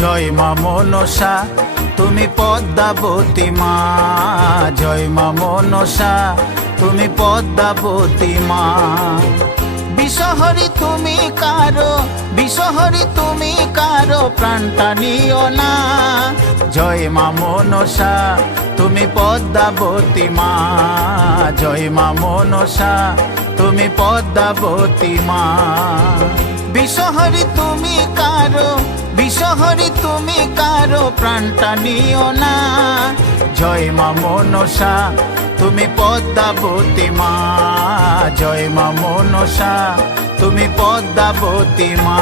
জয় মা মনসা তুমি পদ্মাবতী মা, জয় মা মনসা তুমি পদ্মাবতী মা। বিষহরি তুমি কারো, বিষহরি তুমি কারো প্রাণটা নিও না। জয় মা মনসা তুমি পদ্মাবতী মা, জয় মা মনসা তুমি পদ্মাবতী মা। বিষহরি তুমি কারো, বিষহরি তুমি কারো প্রাণটা নিও না। জয় মা মনসা তুমি পদ্মাবতী মা, জয় মা মনসা তুমি পদ্মাবতী মা।